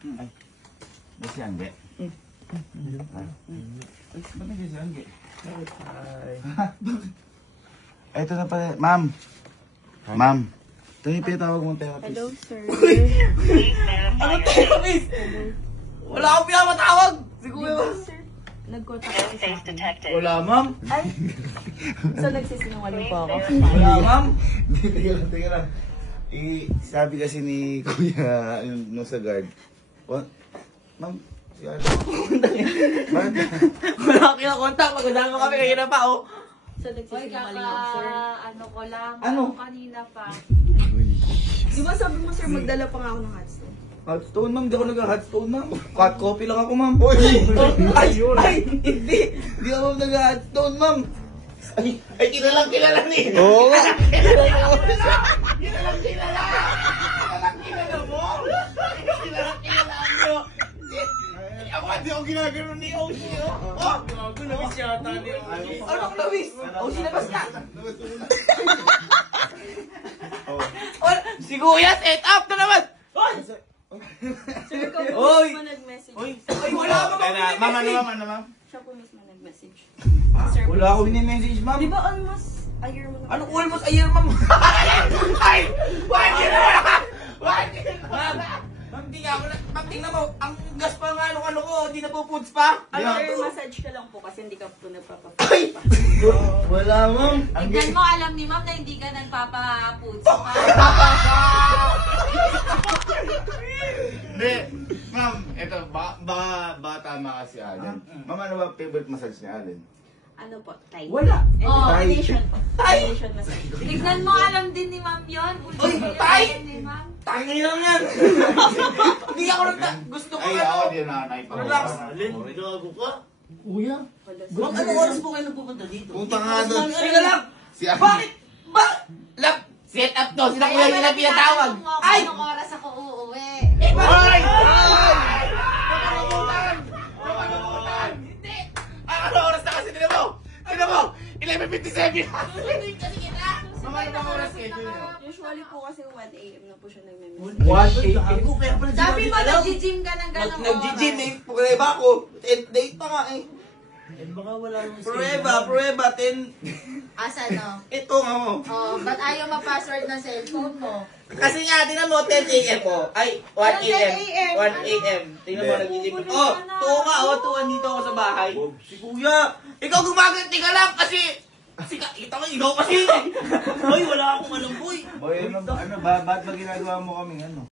Ay. May si Angge. Ay. Ba't nagsiya si Angge? Ay, ito na pala. Ma'am. Ma'am. Ito yung pinatawag mong therapist. Hello, sir. Ano therapist? Wala akong pinamatawag! Siguro. Sir, nag-contact ako sa akin. Wala, ma'am. Ay! So, nagsisinungaling po ako. Wala, ma'am. Teka lang. Sabi kasi ni Kuya nung sa guard. What? Ma'am, si Ano? Bakit? Wala akong kinakontak. Mag-usama kami kanina pa, oh. So, Hoy, nagsisinungaling ako, sir. ano ko lang, Ano? kanina pa. Di ba sabi mo, sir, magdala pa nga ako ng hot stone? Hot stone, ma'am. Di ako nag-hot stone, ma'am. Hot coffee lang ako, ma'am. Ay, hindi. Hindi ako nag-hot stone, ma'am. Ay, kilalang kilala ni! Oo nga. Kilalang kilala mo! Kilalang kilala mo! Ako, hindi ako ginagano ni Oshi, oh! Gago, nabis yata ni Oshi. Anong lawis? O, sinabas na. Si Kuya, set up na naman. Hoy! Sir, ikaw po Oy! mismo nag-message. Ay, wala ako Ma'am, ano ma'am, ano ma'am? Siya po mismo nag-message. Wala ako mini-message, ma'am. Di ba almost a year mo na? Anong almost a year, ma'am? Ay! Bakit na? Bakit na? Ma'am, di nga ako na... Ma'am, tingnan mo. Ang gas pa nga ano ko, di na po foods pa. Sir, massage ka lang po kasi hindi ka po nagpapapag. Ay! Wala, ma'am. Tignan mo, alam ni ma'am na hindi ka nagpapa-foods pa. Hindi. Ma'am, eto, baka tama ka si Allen. Ma'am, ano ba favorite massage ni Allen? Ano po? Thai. Wala. Foundation po. Thai. Foundation massage. Tignan mo, alam din ni ma'am yun. Uy, tay! Alam ni ma'am. Tangin lang yan. Hindi ako gusto ko Ay, ano. ako din nanay pa. Relax. Gago ka? Kuya. Ma'am, Anong oras po kayo nagpupunta dito? Punta nga doon. Teka lang. Si Allen. Bakit? Lap, set up to. Sila kuya yung pinatawag. Ay! Anong oras ako uuwi? Ay! Nakalimutan! Nakalimutan! Hindi! Ano oras na kasi? Tignan mo! Tignan mo! 11:57! Ma'am, ano bang oras schedule niyo? Usually po kasi 1 a.m. na po siya nagme-message. 1 a.m. Kaya pala Sabi mo, nag-gym ka ng ganong Nag-gym eh. Prueba ako. 10 date pa nga eh. Baka wala yung Prueba. 10. Asa no? Ito nga mo. Oh, ba't ayaw ma-password ng cellphone mo? Kasi nga, tingnan mo, 10 a.m. po. Ay, 1 Anong 10 a.m. a.m.? 1 a.m. Tingnan mo, nag-gym. Oh, tuwa ka. Oh, tuwa dito ako sa bahay. Si Kuya. Ikaw gumaganti ka lang kasi... Kita ko, ikaw kasi. Hoy, wala akong alam, boy. Boy, ano ba ginagawa mo kaming ano?